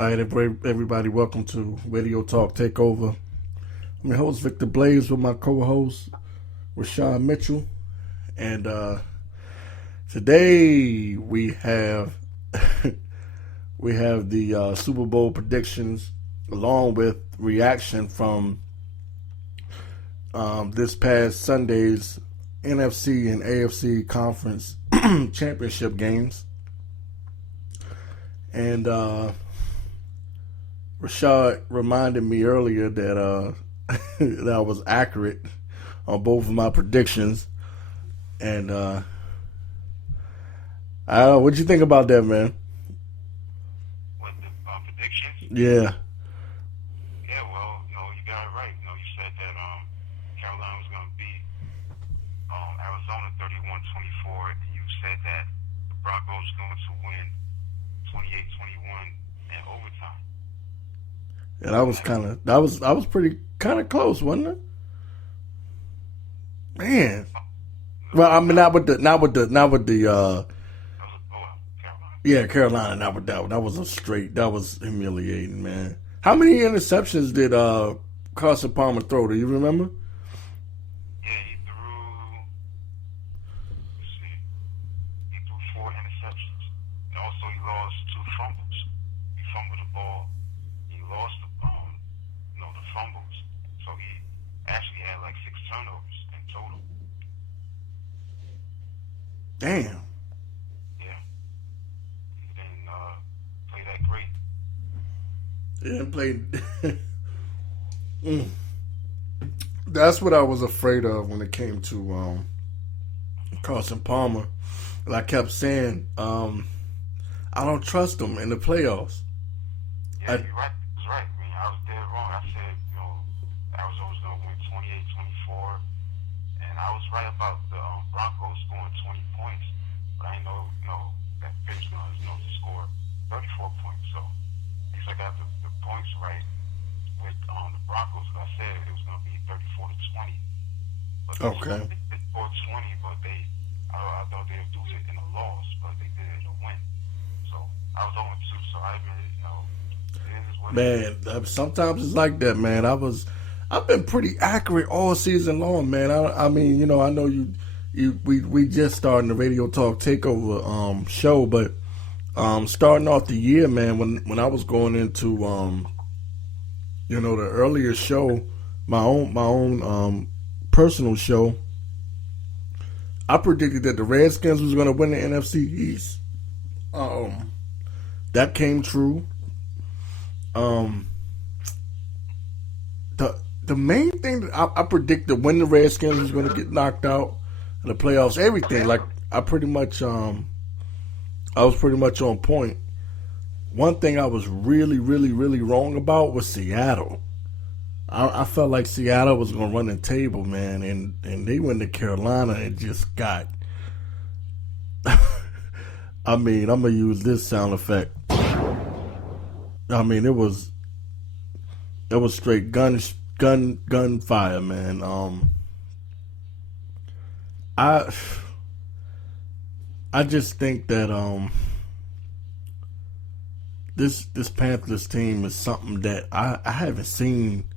All right, everybody, welcome to Radio Talk Takeover. I'm your host, Victor Blaze, with my co-host, Rashad Mitchell. And today we have the Super Bowl predictions along with reaction from this past Sunday's NFC and AFC conference championship games. And Rashad reminded me earlier that that I was accurate on both of my predictions. And what'd you think about that, man? What, the predictions? Yeah. Yeah, well, you got it right. You said that Carolina was going to beat Arizona 31-24. You said that the Broncos was going to win 28-21 in overtime. Yeah, I was pretty kind of close, wasn't it? Man. Well, I mean, not with the That was a blowout, Carolina. yeah, Carolina, not with that one. That was humiliating, man. How many interceptions did Carson Palmer throw? Do you remember? Yeah, he threw 4 interceptions. And also he lost 2 fumbles. He fumbled the ball. He lost the fumbles. So he actually had like 6 turnovers in total. Damn. Yeah. He didn't play that great. He didn't play. That's what I was afraid of when it came to Carson Palmer. And I kept saying, I don't trust him in the playoffs. Yeah, you're right. He was right. I mean, I was dead wrong. I said, Arizona's going to win 28-24. And I was right about the Broncos scoring 20 points. But I didn't know, that Fitt's going to score 34 points. So at least I got the points right with the Broncos. I said it was going to be 34-20. But Okay. They scored 20, but I thought they would do it in a loss, but they did it in a win. So I was 0-2, so I admit, it is what it is. Man, sometimes it's like that, man. I've been pretty accurate all season long, man. I mean, I know we just starting the Radio Talk Takeover show, but starting off the year, man, when I was going into the earlier show, my own personal show, I predicted that the Redskins was going to win the NFC East. That came true. The main thing that I predicted when the Redskins was going to get knocked out in the playoffs, everything, like I was pretty much on point. One thing I was really, really, really wrong about was Seattle. I felt like Seattle was going to run the table, man, and they went to Carolina and just got. I mean, I'm gonna use this sound effect. I mean, it was straight gunfire, man. I just think that this Panthers team is something that I haven't seen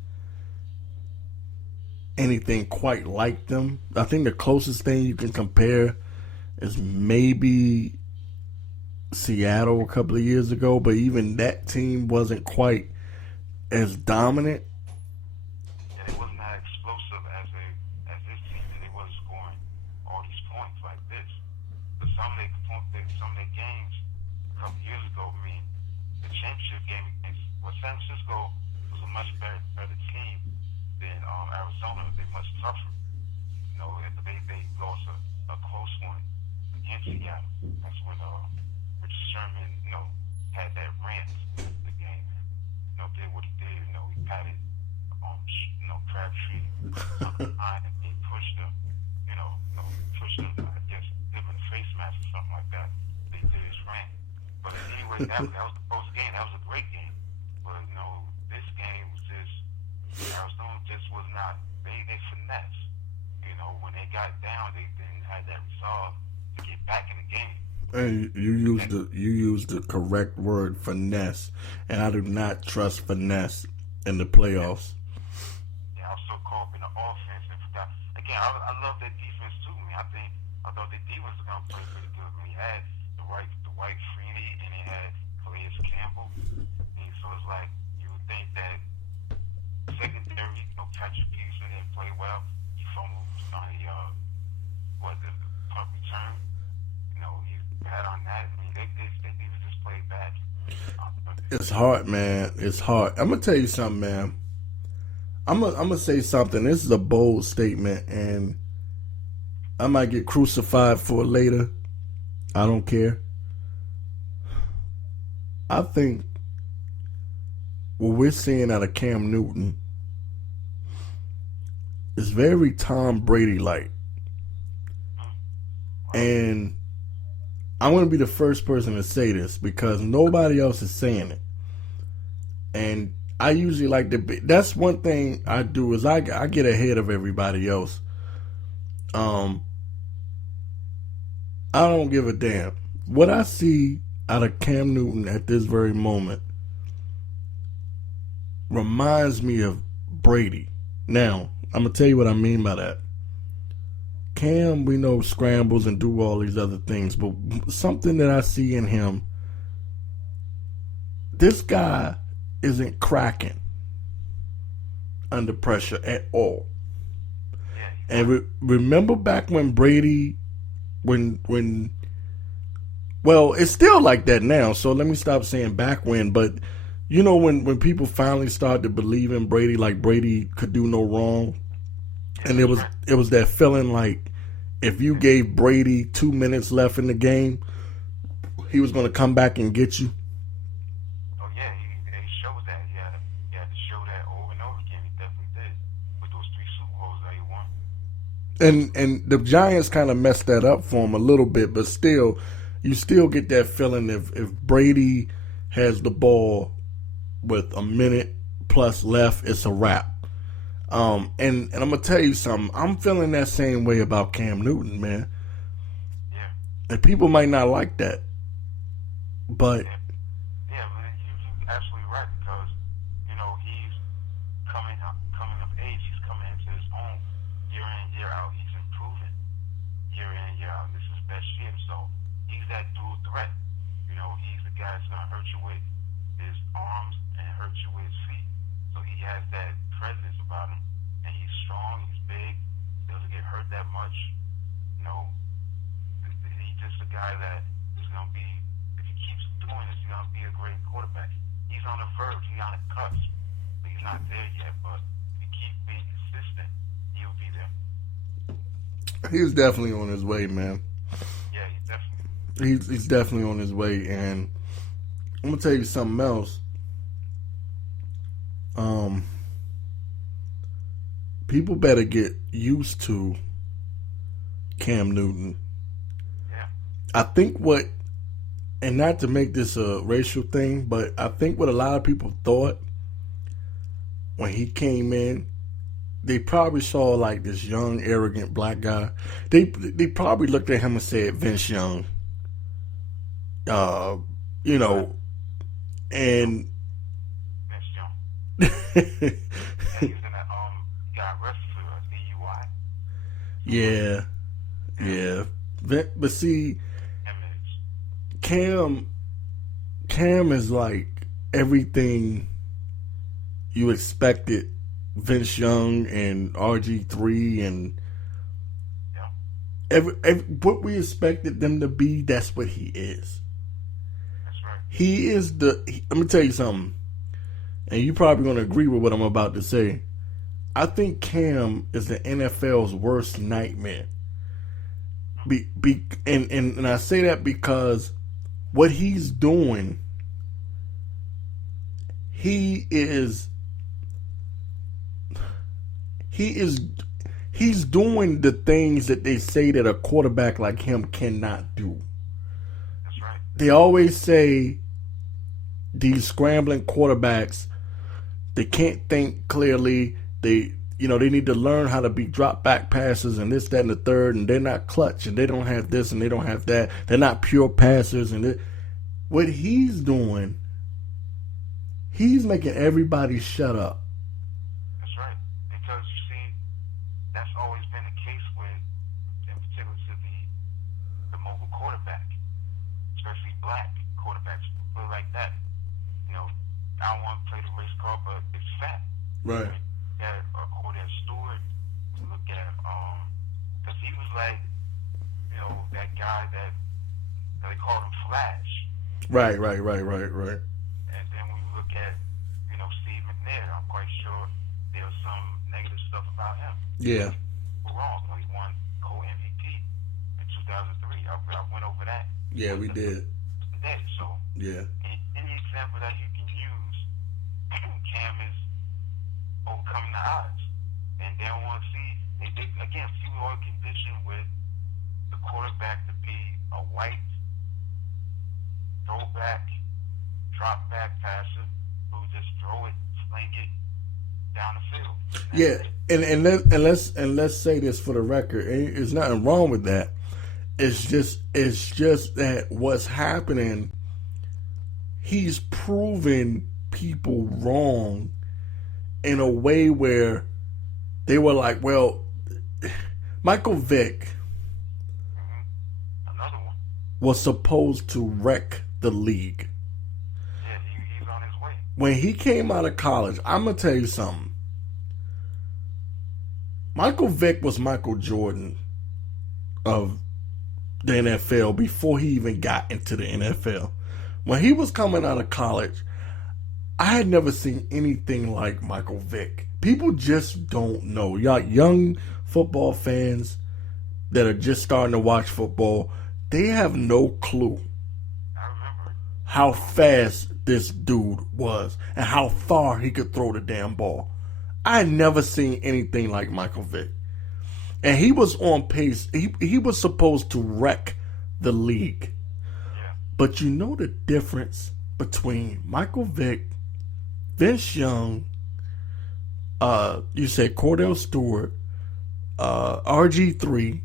anything quite like them. I think the closest thing you can compare is maybe Seattle a couple of years ago, but even that team wasn't quite as dominant. And it wasn't that explosive as this team, and they wasn't scoring all these points like this. But some of their games a couple years ago, I mean, the championship game against San Francisco was a much better team than Arizona. They're much tougher. They lost a close one against Seattle. That's when Richard Sherman, had that rant in the game. Did what he did. He patted, Crabtree on the line and he pushed him. Pushed him. I guess give him a face mask or something like that. They did his rant. But anyway, that was the close game. That was a great game. But this game was just Arizona just was not. They finesse. When they got down, they didn't have that resolve to get back in the game. And you used the correct word, finesse, and I do not trust finesse in the playoffs. Yeah, I was so caught up in the offense and forgot. Again, I love that defense too, man. I thought the defense was gonna play pretty good. We had the White Freeney and it had Calais Campbell. And so it's like you would think that secondary, Patrick Peterson didn't play well. He fumbled on the punt return. He bad on that. I mean, they didn't just play bad. It's hard, man. It's hard. I'm gonna tell you something, man. I'm gonna say something. This is a bold statement, and I might get crucified for it later. I don't care. I think what we're seeing out of Cam Newton is very Tom Brady like. And I'm going to be the first person to say this because nobody else is saying it. And I usually like to be, that's one thing I do is I get ahead of everybody else. I don't give a damn. What I see out of Cam Newton at this very moment reminds me of Brady. Now, I'm going to tell you what I mean by that. Cam, we know, scrambles and do all these other things, but something that I see in him, this guy isn't cracking under pressure at all. And remember back when Brady, well, it's still like that now, so let me stop saying back when, but when people finally started to believe in Brady, like Brady could do no wrong, and it was that feeling like if you gave Brady 2 minutes left in the game, he was going to come back and get you. Oh yeah, he showed that. He had to show that over and over again. He definitely did with those 3 Super Bowls that he won. And the Giants kind of messed that up for him a little bit, but still, you still get that feeling if Brady has the ball with a minute plus left, it's a wrap. And I'm gonna tell you something. I'm feeling that same way about Cam Newton, man. Yeah. And people might not like that, but yeah, man, you're absolutely right because he's coming of age. He's coming into his own year in year out. He's improving year in year out. This is his best year, so he's that dual threat. He's the guy that's gonna hurt you with his arms and hurt you with his feet. So he has that presence about him, and he's strong, he's big, doesn't get hurt that much. He's just a guy that is going to be, if he keeps doing this, he's going to be a great quarterback. He's on the verge, he's on the cusp. He's not there yet, but if he keeps being consistent, he'll be there. he's definitely on his way, man. Yeah, He's definitely on his way, and I'm gonna tell you something else. People better get used to Cam Newton. Yeah. I think and not to make this a racial thing, but I think what a lot of people thought when he came in, they probably saw like this young, arrogant black guy. They probably looked at him and said Vince Young. And Vince Young. He was in that got arrested for DUI. Yeah. But see, Cam is like everything you expected Vince Young and RG3 and what we expected them to be, that's what he is. That's right. He is let me tell you something, and you're probably going to agree with what I'm about to say. I think Cam is the NFL's worst nightmare. And I say that because what he's doing the things that they say that a quarterback like him cannot do. That's right. They always say these scrambling quarterbacks, they can't think clearly. They they need to learn how to be drop back passes and this, that, and the third, and they're not clutch, and they don't have this, and they don't have that. They're not pure passers, and what he's doing, he's making everybody shut up. That's right. Because you see, that's always been the case with, in particular, to the mobile quarterback, especially black quarterbacks, people like that. I don't want to play the race car, but it's fat. Right. At Cordell Stewart, you look at because he was like, that guy that they called him Flash. Right. And then when you look at, Steve McNair, I'm quite sure there was some negative stuff about him. Yeah. Wrong. He won co-MVP in 2003. I went over that. Yeah, we did. So, yeah. Any example that you can use, Cam is overcoming the odds. And they don't want to see, again, people are conditioned with the quarterback to be a white, throwback, drop back passer who just throw it, sling it down the field. Yeah, and let's say this for the record. There's nothing wrong with that. It's just that what's happening, he's proving people wrong in a way where they were like, well, Michael Vick another one was supposed to wreck the league. Yeah, he's on his way. When he came out of college, I'm going to tell you something. Michael Vick was Michael Jordan of the NFL before he even got into the NFL. When he was coming out of college, I had never seen anything like Michael Vick. People just don't know. Y'all young football fans that are just starting to watch football, they have no clue how fast this dude was and how far he could throw the damn ball. I had never seen anything like Michael Vick. And he was on pace. He was supposed to wreck the league. But you know the difference between Michael Vick, Vince Young, you said Cordell Stewart, RG3.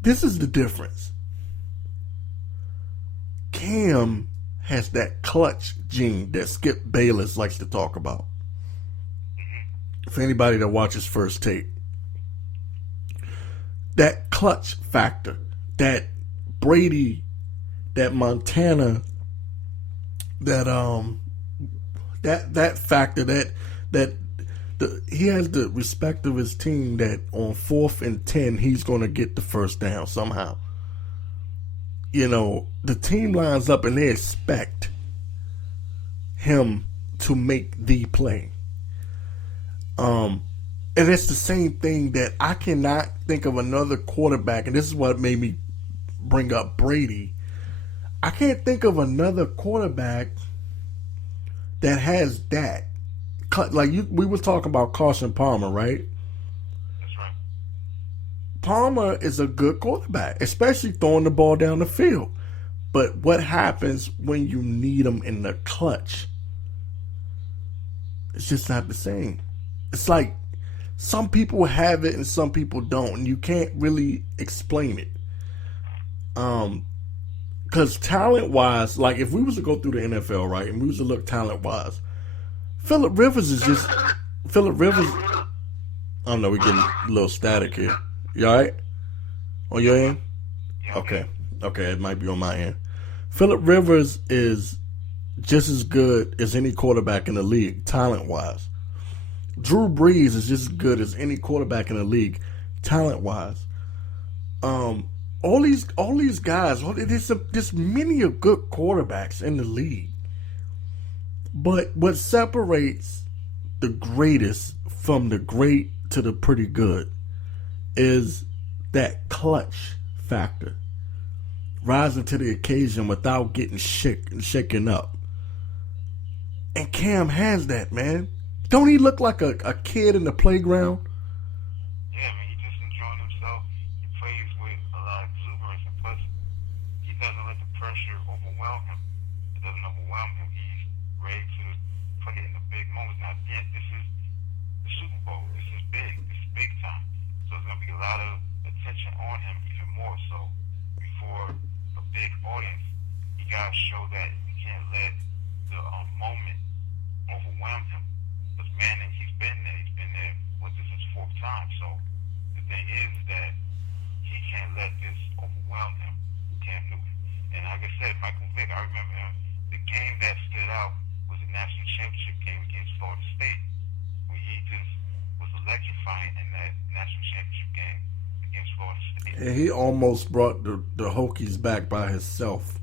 This is the difference. Cam has that clutch gene that Skip Bayless likes to talk about. For anybody that watches First Take, that clutch factor, that Brady, that Montana, that factor, that he has the respect of his team that on 4th and 10 he's going to get the first down somehow. The team lines up and they expect him to make the play. And it's the same thing that I cannot think of another quarterback, and this is what made me bring up Brady. I can't think of another quarterback that has that. Like we was talking about Carson Palmer, right? That's right. Palmer is a good quarterback, especially throwing the ball down the field. But what happens when you need him in the clutch? It's just not the same. It's like some people have it and some people don't, and you can't really explain it. Because talent-wise, like if we was to go through the NFL, right, and we was to look talent-wise, Phillip Rivers is just Phillip Rivers. I don't know, we getting a little static here. You all right? On your end? Okay, it might be on my end. Phillip Rivers is just as good as any quarterback in the league, talent-wise. Drew Brees is just as good as any quarterback in the league, talent-wise. All these guys, there's many of good quarterbacks in the league. But what separates the greatest from the great to the pretty good is that clutch factor. Rising to the occasion without getting shaken up. And Cam has that, man. Don't he look like a kid in the playground? Yeah, man, he just enjoying himself. He plays with a lot of exuberance, and plus, he doesn't let the pressure overwhelm him. It doesn't overwhelm him. He's ready to play in the big moments. Now, again, this is he almost brought the Hokies back by himself.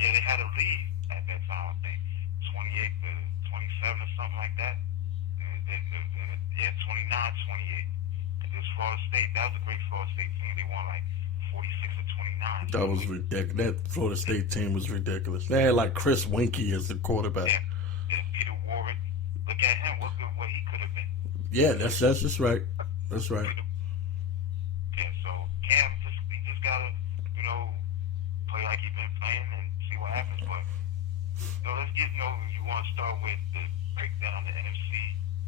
Yeah, they had a lead at that time, I think, 28 to 27 or something like that. Yeah, 29-28. And this Florida State, that was a great Florida State team. They won like 46 to 29. That was ridiculous. That Florida State team was ridiculous. They had like Chris Winkie as the quarterback. Yeah, Peter Warwick. Look at him. Look at what he could have been. Yeah, that's just right. That's right. Yeah, so Cam he just gotta, play like he's been playing and see what happens. But let's get you want to start with the breakdown of the NFC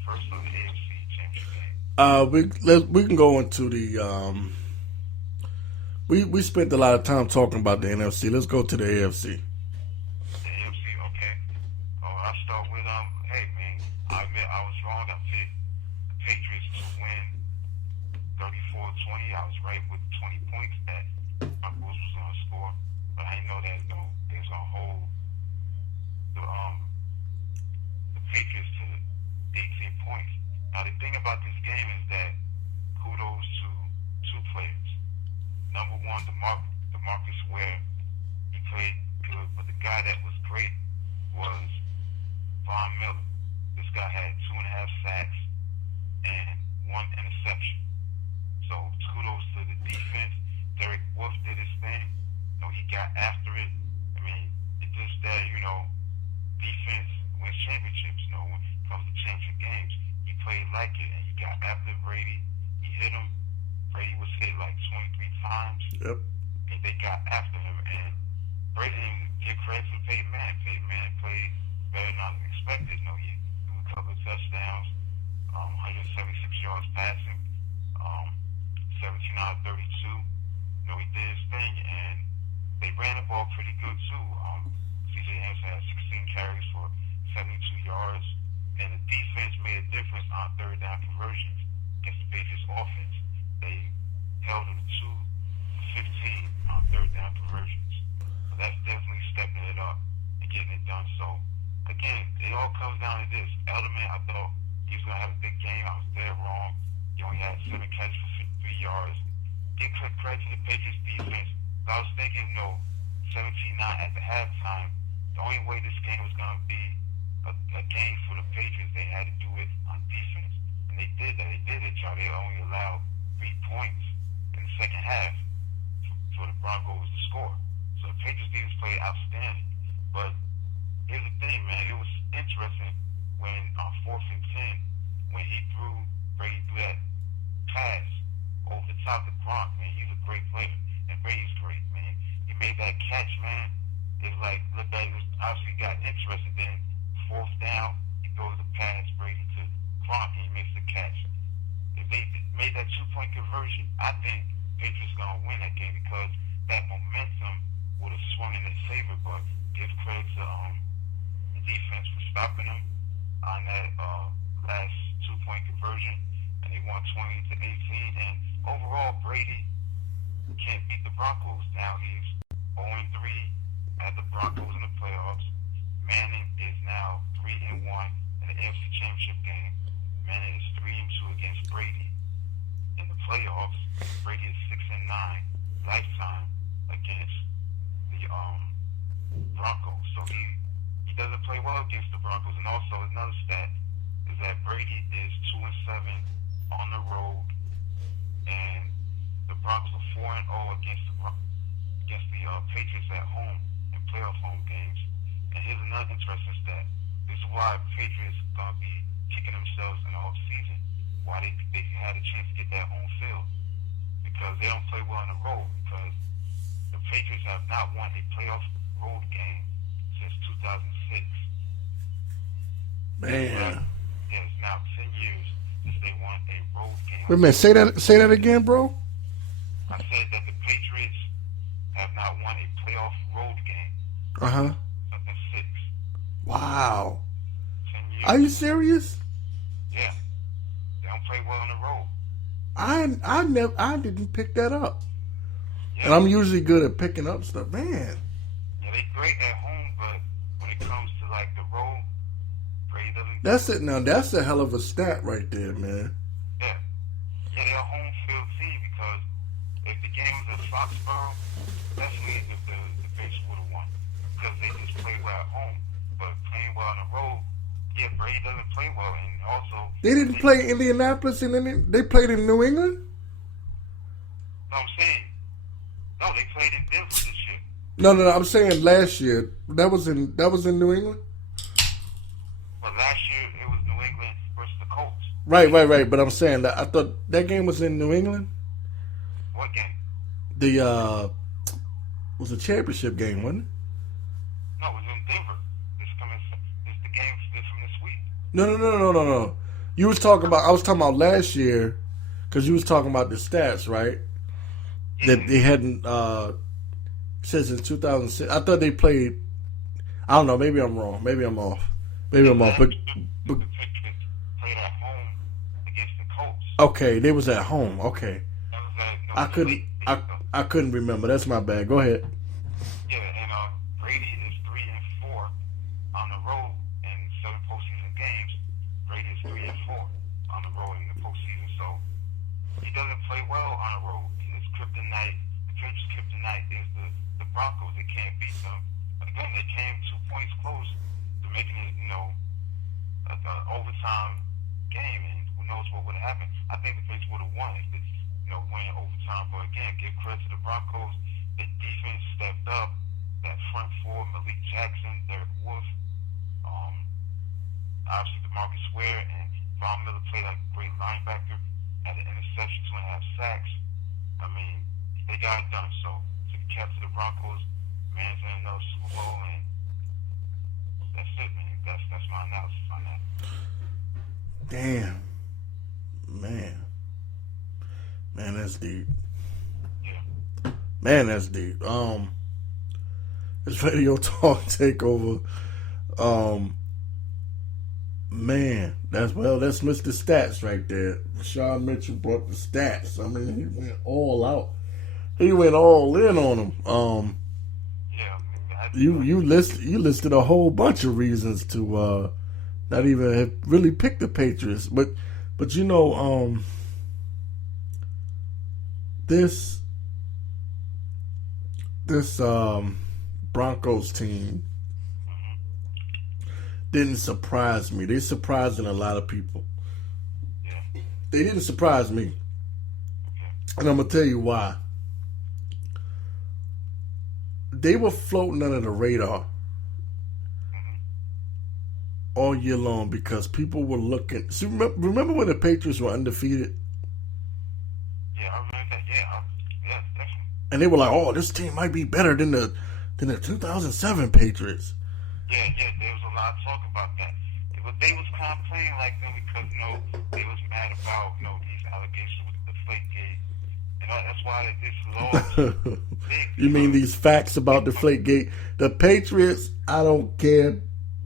first of the AFC Championship game. We can go into the we spent a lot of time talking about the NFC. Let's go to the AFC. The AFC, okay. I'll start with hey man, I admit I was wrong. I picked the Patriots to win 34-20. I was right with 20 points that Broncos was gonna score, but I didn't know that there's gonna hold the Patriots to 18 points. Now the thing about this game is that kudos to two players. Number one, DeMarcus Ware, he played good, but the guy that was great was Von Miller. This guy had 2.5 sacks and 1 interception. So kudos to the defense. Derek Wolf did his thing. He got after it. I mean, it's just that, defense wins championships, when it comes to changing games. He played like it, and he got after Brady. He hit him. Brady was hit like 23 times. Yep. And they got after him. And Brady didn't give credit to Peyton Manning. Peyton Manning played better than I expected. He threw a couple of touchdowns, 176 yards passing, 17 out of 32. He did his thing, and they ran the ball pretty good too. C.J. Anderson had 16 carries for 72 yards, and the defense made a difference on third down conversions against the Patriots offense. They held them 2 to 15 on third down conversions. So that's definitely stepping it up and getting it done. So again, it all comes down to this. Edelman, I thought he was gonna have a big game. I was dead wrong. He only had 7 catches for 53 yards. Give credit to the Patriots defense. I was thinking, 17-9 at the halftime. The only way this game was going to be a game for the Patriots, they had to do it on defense. And they did that. They did it, y'all. They only allowed 3 points in the second half for the Broncos to score. So the Patriots defense played outstanding. But here's the thing, man. It was interesting when on 4th and 10, when Brady threw that pass over the top of Gronk, man. He's a great player. And Brady's great, man. He made that catch, man. It's like, look at it, obviously got interested. Then 4th down, he throws the pass, Brady to Gronk, and he makes the catch. If they made that 2-point conversion, I think Patriots going to win that game because that momentum would have swung in their favor. But give credit to the defense for stopping them on that last 2-point conversion, and they won 20 to 18. And overall, Brady can't beat the Broncos. Now he's 0-3 at the Broncos in the playoffs. Manning is now 3-1 in the AFC Championship game. Manning is 3-2 against Brady in the playoffs. Brady is 6-9 lifetime against the Broncos. So he doesn't play well against the Broncos. And also another stat is that Brady is 2-7 on the road, and the Broncos are 4-0 against the Patriots at home in playoff home games. And here's another interesting stat. This is why Patriots are going to be kicking themselves in the off season. Why they had a chance to get that home field. Because they don't play well on the road. Because the Patriots have not won a playoff road game since 2006. Man. Yeah, it's now 10 years since they won a road game. Wait a minute, say that again, bro. I said that the Patriots have not won a playoff road game. Uh-huh. Since 6. Wow. 10 years. Are you serious? Yeah. They don't play well on the road. I didn't pick that up. Yeah. And I'm usually good at picking up stuff. Man. Yeah, they great at home, but when it comes to like the road, Brady doesn't. That's it now. That's a hell of a stat right there, man. Yeah. Yeah, they're a home field team because if the game was at Foxborough, definitely the Patriots would have won because they just played well at home. But playing well on the road, yeah, Brady doesn't play well, and also They didn't play Indianapolis and they played in New England. No, I'm saying no, they played in Denver this year. No. I'm saying last year that was in New England. But last year it was New England versus the Colts. Right. But I'm saying that I thought that game was in New England. What game? The was a championship game, wasn't it? No, it was in Denver. It's the game from this week. No. You was talking about. I was talking about last year, because you was talking about the stats, right? Yeah. That they hadn't. Says in 2006. I thought they played. I don't know. Maybe I'm wrong. Maybe I'm off. But The Patriots played at home against the Colts. okay, they was at home. Okay, That was I couldn't. I couldn't remember. That's my bad. Go ahead. Yeah, and Brady is 3-4 on the road in 7 postseason games. Brady is 3-4 on the road in the postseason, so he doesn't play well on the road. His kryptonite, the Patriots' kryptonite is the Broncos. They can't beat them. Again, they came 2 points close to making it, an overtime game, and who knows what would have happened. I think the Patriots would have won if it's, winning overtime. But again, give credit to the Broncos. The defense stepped up. That front four, Malik Jackson, Derek Wolf, obviously DeMarcus Ware, and Von Miller played like a great linebacker. Had an interception, 2.5 sacks. I mean, they got it done. So to the cap to the Broncos, man's in another Super Bowl, and that's it, man. That's my analysis on that. Damn, man, that's deep. Yeah. Man, that's deep. This video talk takeover. Man, that's Mr. Stats right there. Sean Mitchell brought the stats. I mean, he went all out. He went all in on him. You listed a whole bunch of reasons to not even have really picked the Patriots, but this Broncos team didn't surprise me. They surprised a lot of people. Yeah. They didn't surprise me, and I'm gonna tell you why. They were floating under the radar all year long because people were looking. See, remember when the Patriots were undefeated? Yeah, I remember that. Yeah, definitely. And they were like, "Oh, this team might be better than the 2007 Patriots." Yeah, there was a lot of talk about that. But they was kind of playing like them because, they was mad about, these allegations with the Deflategate. And that's why this law is big. You mean these facts about Deflategate? The Patriots, I don't care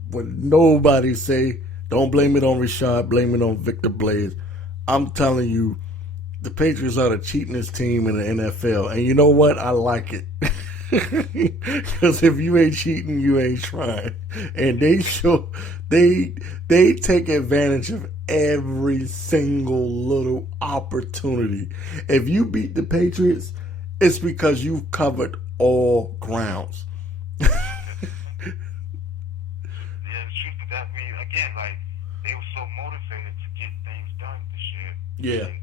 what nobody say. Don't blame it on Rashad. Blame it on Victor Blaze. I'm telling you, the Patriots are the cheatingest team in the NFL. And you know what? I like it. Because if you ain't cheating, you ain't trying. And they take advantage of every single little opportunity. If you beat the Patriots, it's because you've covered all grounds. Yeah, the truth is that, again, they were so motivated to get things done this year. Yeah. And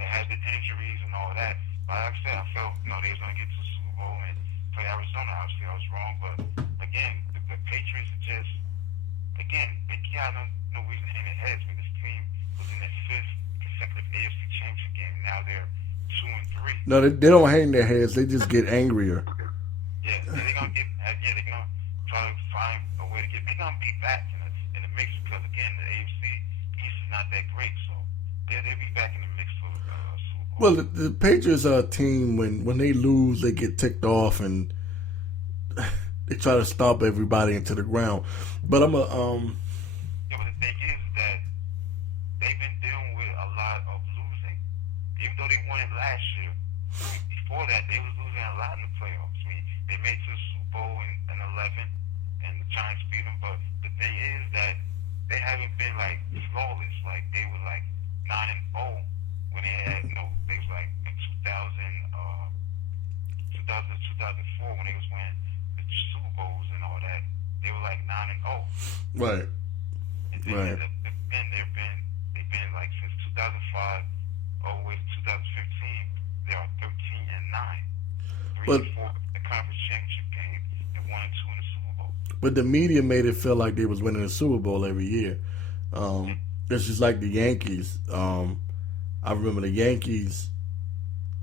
they had the injuries and all that. But like I said, I felt, they was going to get to the Super Bowl and play Arizona. Obviously, I was wrong. But, again, the Patriots are just, again, they got no reason to hang their heads. This team was in their 5th consecutive AFC Championship game. Now they're 2-3. No, they don't hang their heads. They just get angrier. Yeah, they're going to try to find a way to get, they're going to be back in the mix because, again, the AFC East is not that great. So, they'll be back in the mix for Super Bowl. Well, the Patriots are a team, when they lose, they get ticked off and they try to stomp everybody into the ground. But Yeah, but the thing is that they've been dealing with a lot of losing. Even though they won it last year, before that, they was losing a lot in the playoffs. They made it to the Super Bowl in 11, and the Giants beat them. But the thing is that they haven't been, flawless. They were, 9-0 when they had, they was, in 2000, like 9-0. Right. And then Right. they've been like since 2005 all the way to 2015. They are 13-9, 3 But and 4 in the conference championship game, and 1 and 2 in the Super Bowl. but the media made it feel like they was winning the Super Bowl every year. It's just like the Yankees. I remember the Yankees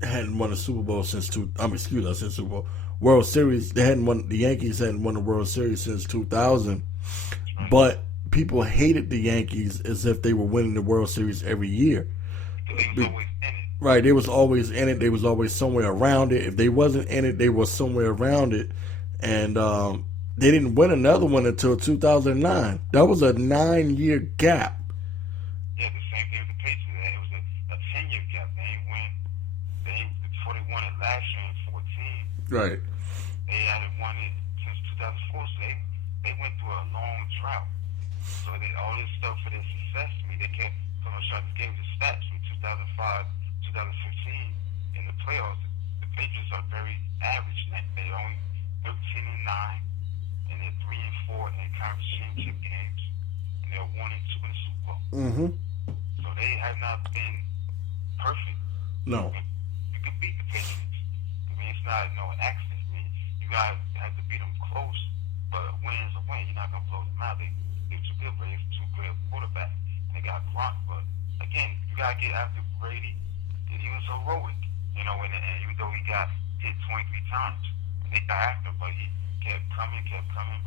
hadn't won a Super Bowl since since Super Bowl World Series. The Yankees hadn't won the World Series since 2000. But people hated the Yankees as if they were winning the World Series every year. They was always in it. Right, they was always in it. They was always somewhere around it. If they wasn't in it, they were somewhere around it. And they didn't win another one until 2009. That was a 9-year gap. Yeah, the same thing with the Patriots. It was a 10-year gap. They ain't win. Before they won it last year in 14. Right. They hadn't won it since 2004. So they went through a long drought. So all this stuff for their success, they kept coming short. They gave the stats from 2005, 2015 in the playoffs. The Patriots are very average. They're only 13-9, and they're 3 and 4 in conference championship games, and they're 1 and 2 in the Super Bowl. Mm-hmm. So they have not been perfect. No. You can beat the Patriots. It's not an accident. You guys have to beat them close, but a win is a win. You're not gonna blow them out. They're too good, but they're too great quarterback. And they got Gronk, but again, you gotta get after Brady. And he was heroic, and even though he got hit 23 times, and they got after, but he kept coming,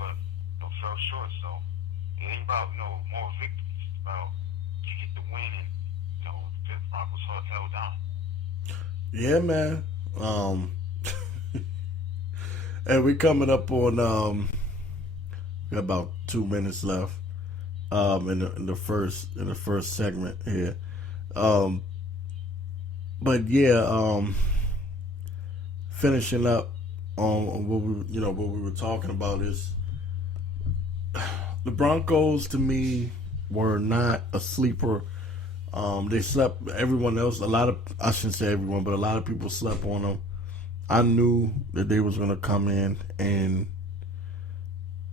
but fell short. So it ain't about more victories. It's about you get the win, and the Broncos held down. Yeah, man. And we coming up on we got about 2 minutes left in the first segment here. But yeah, finishing up on what we were talking about is the Broncos to me were not a sleeper. They slept. Everyone else, I shouldn't say everyone, but a lot of people slept on them. I knew that they was going to come in and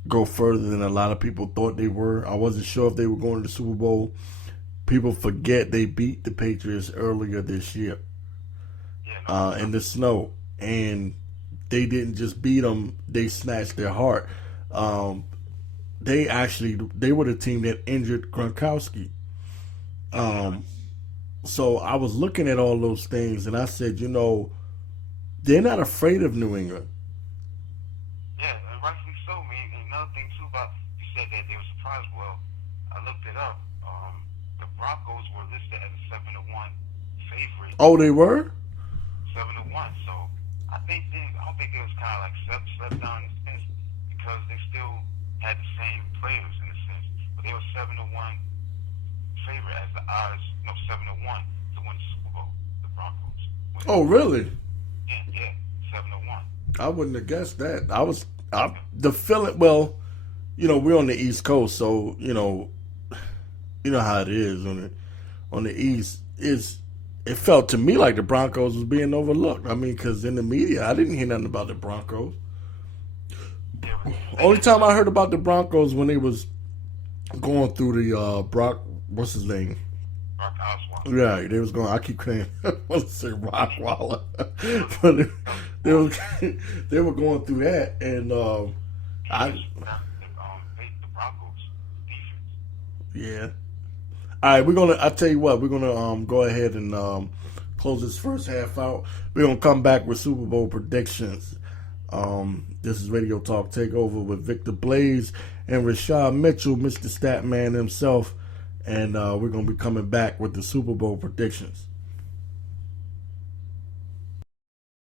go further than a lot of people thought they were. I wasn't sure if they were going to the Super Bowl. People forget they beat the Patriots earlier this year in the snow. And they didn't just beat them, they snatched their heart. They were the team that injured Gronkowski. So I was looking at all those things and I said, they're not afraid of New England. Yeah, and rightfully so. And another thing too about you said that they were surprised. Well, I looked it up. The Broncos were listed as a 7-1 favorite. Oh, they were? 7-1. So I don't think it was kind of like slept down in a sense because they still had the same players in a sense, but they were 7-1 favorite as the odds. 7-1 to win the Super Bowl. The Broncos. Oh, really? Yeah, 7-1. I wouldn't have guessed that. The feeling. Well, we're on the East Coast, so you know how it is on the East. It felt to me like the Broncos was being overlooked. Because in the media, I didn't hear nothing about the Broncos. Only time I heard about the Broncos when they was going through the what's his name? Brock Osweiler. Yeah, they was going. I keep saying, I want to say Rockwaller, but they were going through that, and the Broncos defense. Yeah. All right, I'll tell you what, we're gonna go ahead and close this first half out. We're gonna come back with Super Bowl predictions. This is Radio Talk Takeover with Victor Blaze and Rashad Mitchell, Mr. Statman himself. And we're going to be coming back with the Super Bowl predictions.